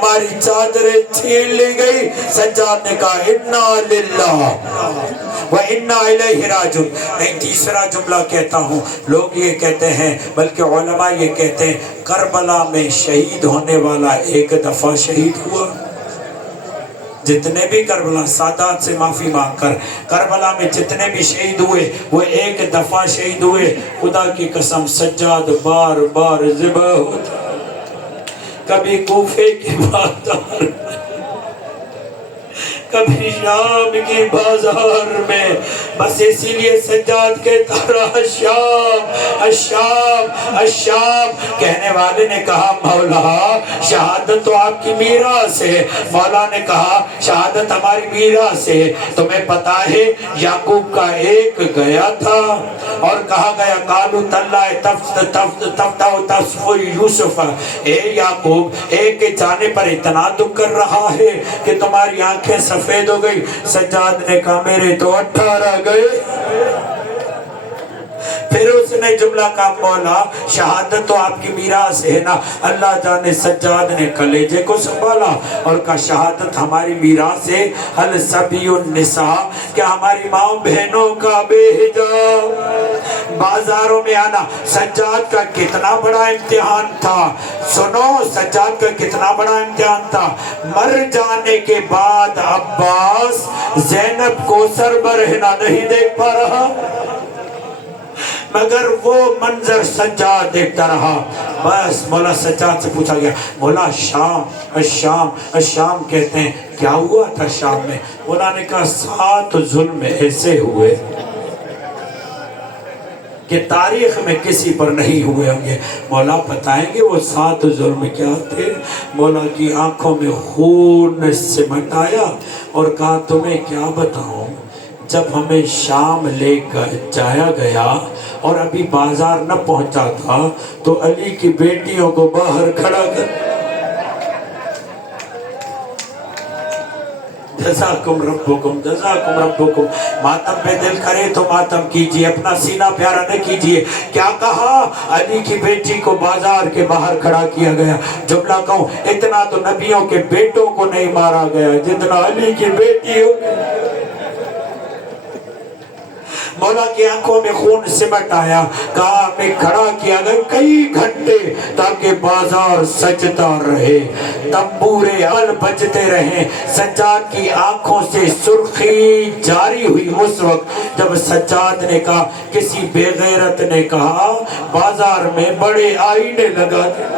ہماری چادریں چھین لی گئی. سجاد نے کہا انا للہ و انا الیہ راجعون. میں تیسرا جملہ کہتا ہوں. لوگ یہ کہتے ہیں، بلکہ علماء یہ کہتے ہیں، کربلا میں شہید ہونے والا ایک دفعہ شہید ہوا. جتنے بھی کربلا، سادات سے معافی مانگ کر، کربلا میں جتنے بھی شہید ہوئے وہ ایک دفعہ شہید ہوئے. خدا کی قسم سجاد بار بار ذبح ہوتا، کبھی کوفے کے بازار، کبھی شام کی بازار میں. بس اسی لیے سجاد کہتا رہا الشام الشام الشام. کہنے والے نے کہا مولا شہادت تو آپ کی میراث ہے. مولا نے کہا شہادت ہماری میراث ہے. تمہیں پتا ہے یعقوب کا ایک گیا تھا اور کہا گیا قالوا تاللہ تفتح یوسف. اے یعقوب ایک کے جانے پر اتنا دکھ کر رہا ہے کہ تمہاری آنکھیں سفید ہو گئی. سجاد نے کہا میرے تو 18 گئے. پھر اس نے جملہ کہا مولا شہادت تو آپ کی میراث ہے نا. اللہ جانے سجاد نے کلیجے کو سنبھالا اور کہا شہادت ہماری میراث ہے. حل سبی النساء، کیا ہماری ماں بہنوں کا بے حجاب بازاروں میں آنا. سجاد کا کتنا بڑا امتحان تھا. سنو سجاد کا کتنا بڑا امتحان تھا. مر جانے کے بعد عباس زینب کو سربرہنا نہیں دیکھ پا رہا، مگر وہ منظر سجاد دیکھتا رہا. بس مولا سجاد سے پوچھا گیا مولا شام الشام الشام کہتے ہیں، کیا ہوا تھا شام میں؟ مولا نے کہا 7 ظلم ایسے ہوئے کہ تاریخ میں کسی پر نہیں ہوئے ہوں گے. مولا بتائیں گے وہ 7 ظلم کیا تھے؟ مولا کی آنکھوں میں خون سمٹ آیا اور کہا تمہیں کیا بتاؤں. جب ہمیں شام لے کر جایا گیا اور ابھی بازار نہ پہنچا تھا تو علی کی بیٹیوں کو باہر کھڑا کر جزاکم ربکم جزاکم ربکم. ماتم پہ دل کرے تو ماتم کیجئے، اپنا سینہ پیارا نہ کیجئے. کیا کہا؟ علی کی بیٹی کو بازار کے باہر کھڑا کیا گیا. جملہ کہوں اتنا تو نبیوں کے بیٹوں کو نہیں مارا گیا جتنا علی کی بیٹیوں. مولا کی آنکھوں میں خون سمٹ آیا. کہا میں کھڑا کیا گیا کئی گھنٹے تاکہ بازار سجدہ رہے، تنبور عمل بجتے رہیں. سجاد کی آنکھوں سے سرخی جاری ہوئی اس وقت جب سجاد نے کہا، کسی بے غیرت نے کہا بازار میں بڑے آئینے لگا دے،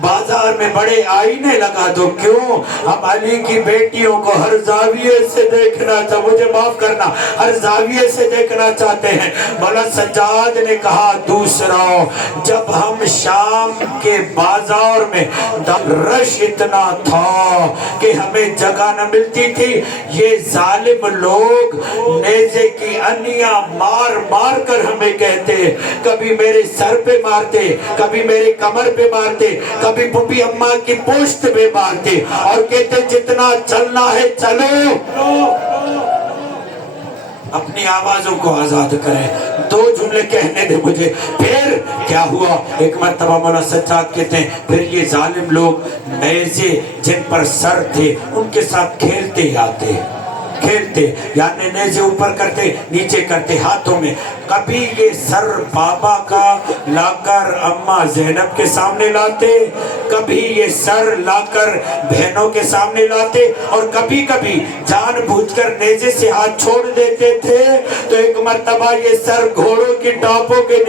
بازار میں بڑے آئینے لگا دو. کیوں؟ ہم علی کی بیٹیوں کو ہر زاویے سے دیکھنا چاہتے، مجھے معاف کرنا، ہر زاویے سے دیکھنا چاہتے ہیں. مولا سجاد نے کہا دوسرا، جب ہم شام کے بازار میں رش اتنا تھا کہ ہمیں جگہ نہ ملتی تھی، یہ ظالم لوگ نیزے کی انیاں مار مار کر ہمیں کہتے، کبھی میرے سر پہ مارتے، کبھی میرے کمر پہ مارتے، کبھی پپی اماں کی پوشت پہ مارتے اور کہتے جتنا چلنا ہے چلو. اپنی آوازوں کو آزاد کریں. 2 جملے کہنے دے مجھے. پھر کیا ہوا؟ ایک مرتبہ مولا سجاد کہتے ہیں پھر یہ ظالم لوگ نیزے جن پر سر تھے ان کے ساتھ کھیلتے آتے، کھیلتے یعنی نیزے اوپر کرتے نیچے کرتے ہاتھوں میں. کبھی یہ سر بابا کا لا کر اماں زینب کے سامنے لاتے، کبھی یہ سر لا کر بہنوں کے سامنے لاتے، اور کبھی کبھی جان بوجھ کر نیزے سے ہاتھ چھوڑ دیتے تھے. تو ایک مرتبہ یہ سر گھوڑوں کی ٹاپوں کے